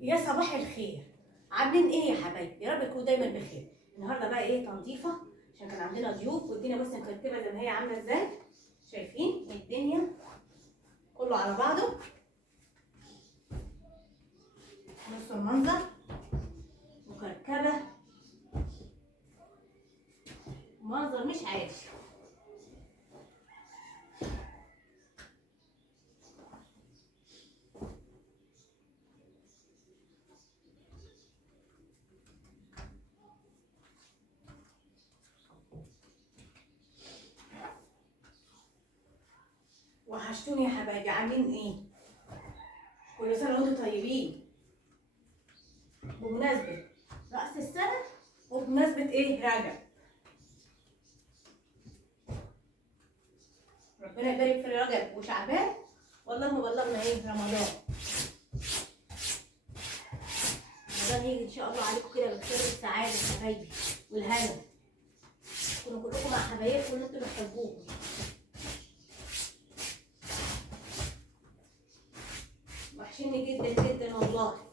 يا صباح الخير. عاملين ايه يا حبايبي؟ يا رب تكونوا دايما بخير. النهارده بقى ايه، تنظيفه عشان كان عندنا ضيوف والدنيا بص مكركبه زي ما هي عامله ازاي. شايفين الدنيا كله على بعضه. بصوا المنظر مكركبه، منظر مش عايش. وحشتوني يا حبايبي، عاملين ايه؟ كل سنه وانتم طيبين. بمناسبه رأس السنه وبمناسبه ايه، رجب. ربنا يبارك في رجب وشعبان، والله ما بلغنا ايه رمضان. رمضان يجي ان شاء الله عليكم كده بالخير والسعاده يا حبايبي والهنا. تكونوا كلكم مع حبايبكم اللي انتوا بتحبوهم. وحشني جدا جدا والله.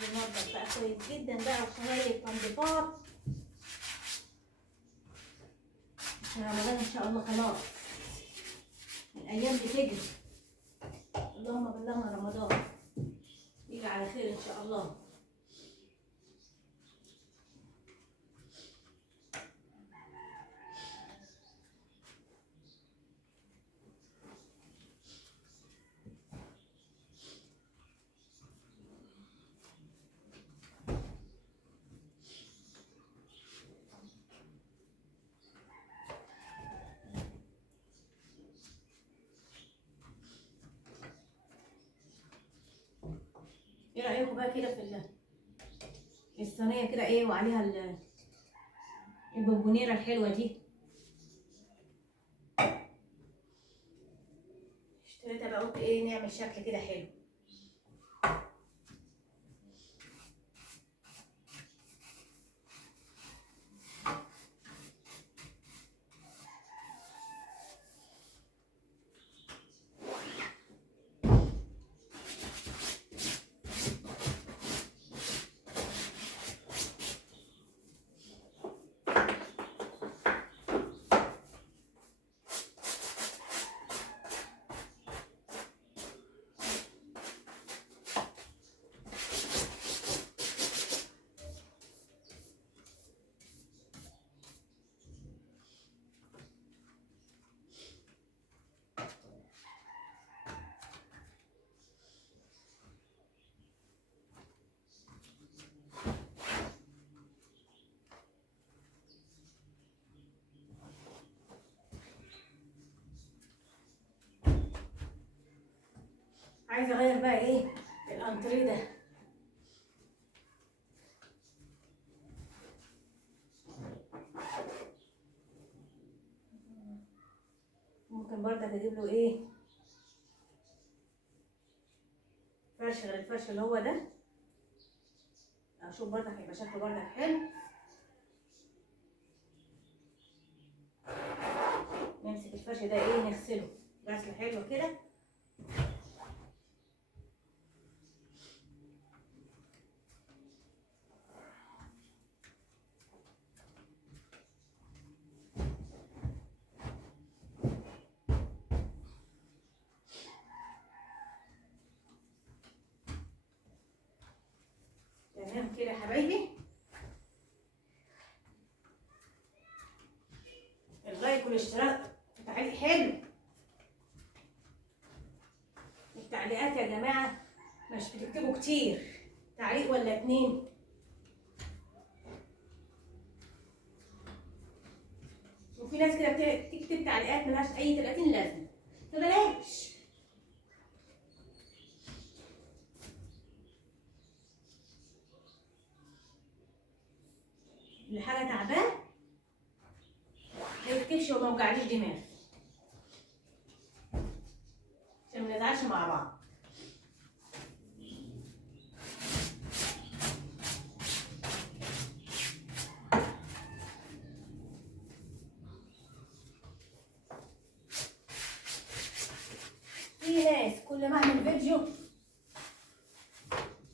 بننضف بقى كويس جدا بقى وشويه تنظيفات عشان رمضان ان شاء الله خلاص. الايام بتجري، اللهم بلغنا رمضان يجي على خير ان شاء الله. ايه رايكم بقى كده في الصينيه كده ايه، وعليها البونبونيره الحلوه دي. اشتريتها بقى، قلت ايه نعمل شكل كده حلو. عايزه اغير بقى ايه الانتريه ده. ممكن برضك اجيب له ايه فرش غير الفرش اللي هو ده. اشوف برضك هيبقى شكله برضك حلو. نمسك الفرش ده ايه، نغسله غسله حلوه كده. تمام كده يا حبايبي. اللايك والاشتراك في تعليق حلو. التعليقات يا جماعه مش بتكتبوا كتير، تعليق ولا اتنين. وفي ناس كده بتكتب تعليقات ملهاش اي 30 لازمه، فبلاش. اللي حاجه تعباه ما يكتبش وما يوجعليش دماغي عشان ما نزعلش مع بعض. كل ما اعمل فيديو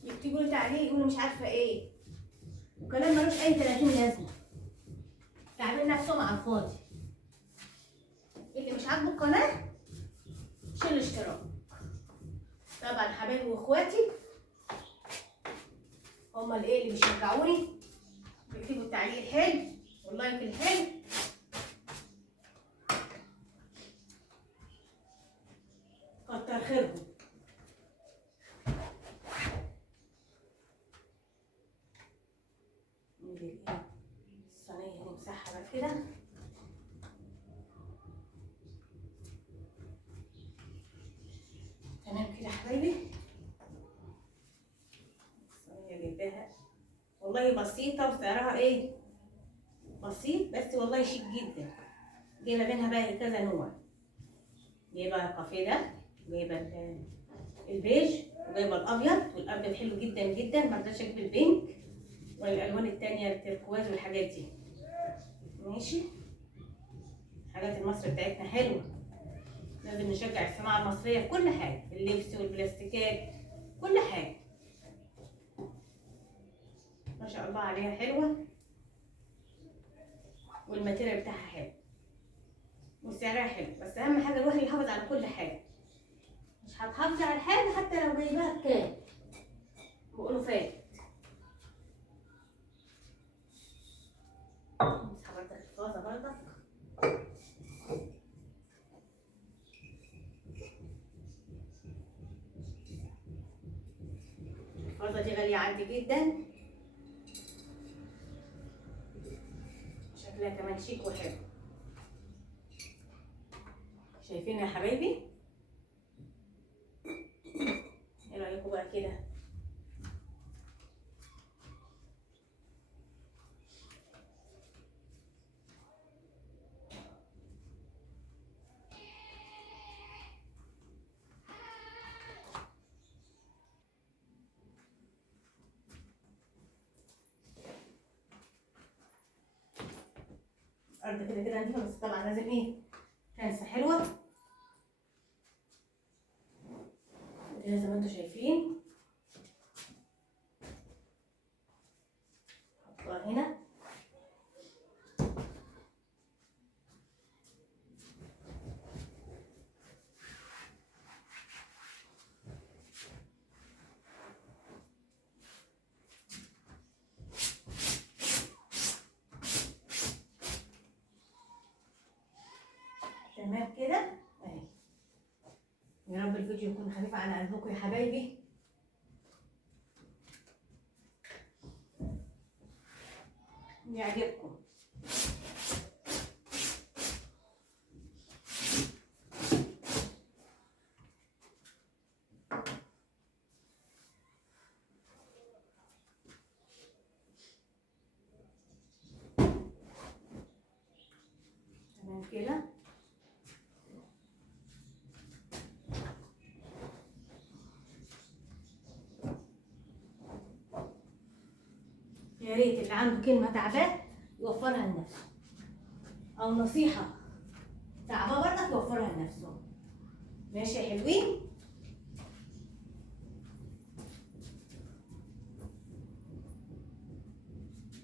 يكتبوا لي تعليق يقولوا مش عارفه ايه، وكلام ملوش اي 30 لازمه، تعبين نفسهم على الفاضي. اللي مش عاجبه القناه شيل الاشتراك. طبعا حبايبي واخواتي هما اللي بيشجعوني، بيكتبوا التعليق الحلو واللايك الحلو. كتر خيرهم. الصينية نمسحها بقى كده. تمام كده يا حبايبي. الصينية جايباها والله بسيطة وسعرها بسيط، بس والله شيك جدا. جايبة منها بقى كذا نوع، جايبة الكافيه ده، جايبة البيج، وجايبة الأبيض، والأبيض حلو جدا جدا، مرضتش أجيب البينك والألوان التانية التركواز والحاجات دي. ماشي، الحاجات المصري بتاعتنا حلوة، لازم نشجع الصناعة المصرية في كل حاجة، اللبس والبلاستيكات كل حاجة ما شاء الله عليها حلوة، والماتيريال بتاعها حلو وسعرها حلو. بس أهم حاجة الواحد يحافظ على كل حاجة. مش هتحافظي على الحاجة حتى لو جايباها بكام بألوفات. امسح بردك الفازة بردك. الفازة دي غالية عندي جدا، شكلها كمان شيك وحلو. شايفين يا حبايبي؟ ايه رأيكم بقى كده؟ الأرض كده كده نضيفة، بس طبعا لازم كنسة حلوة كده زي ما انتوا شايفين. حطها هنا. تمام كده اهي. يا رب الفيديو يكون خفيف على قلبكم يا حبايبي. يعجبكم. تمام كده. يا ريت اللي عنده كلمة تعباه يوفرها لنفسه، أو نصيحة تعباه برضك يوفرها لنفسه. ماشي يا حلوين؟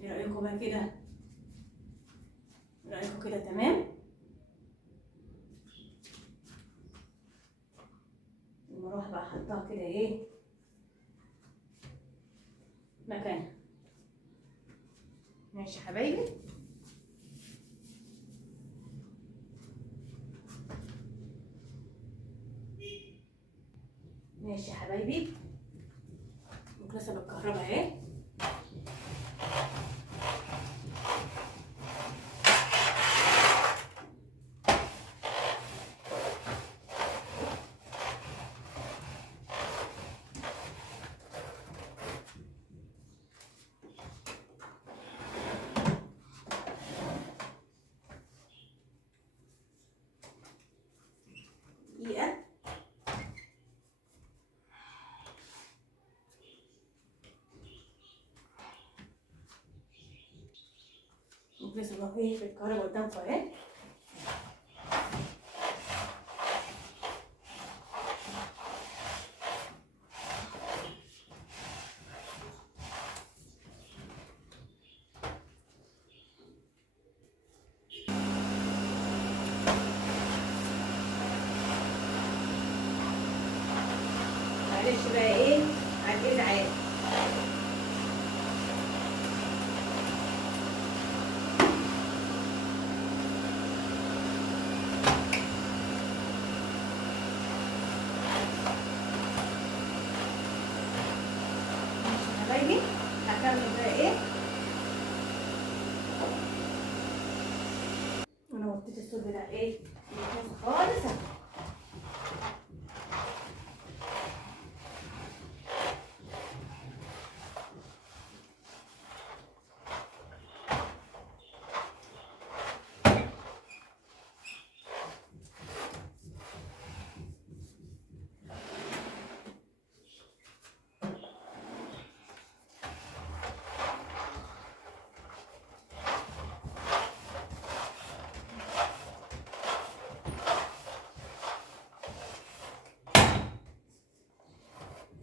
ايه رأيكم بقى كده؟ ايه رأيكم كده تمام؟ المروحة بقى حطها كده مكانها. ماشي يا حبايبي. ماشي يا حبايبي. مكنسة بالكهرباء اهي. دقيقة. مكنسة بقى في الكهرباء قدامكم اهي. معلش بقى ايه على الازعاج. حبايبي هكمل بقى ايه، انا وطيت الصوت بتاع ايه يخلص خالص اهو.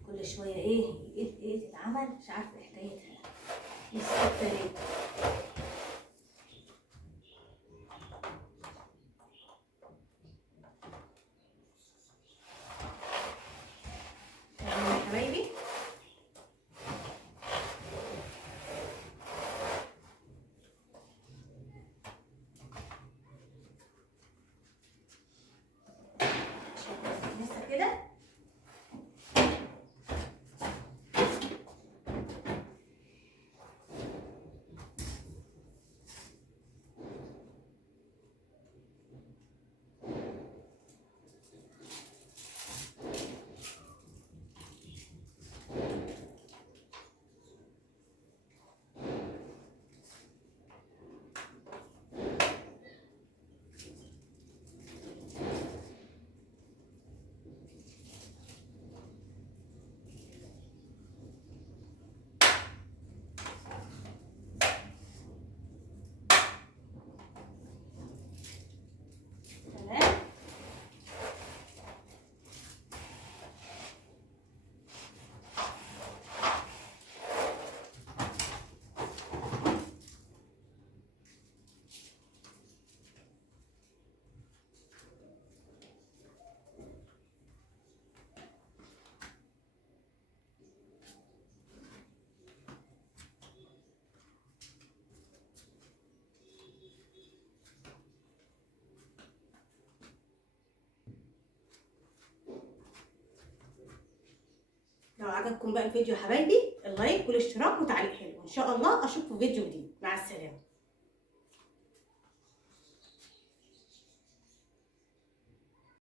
كل شويه ايه ايه تتعمل، مش عارفه ايه حكايتها لسه ليه. تمام يا حبايبي. لسه كده. تمام. لو عجبكم بقى الفيديو يا حبايبي، اللايك والاشتراك وتعليق حلو، ان شاء الله اشوفكم في فيديو جديد. مع السلامه.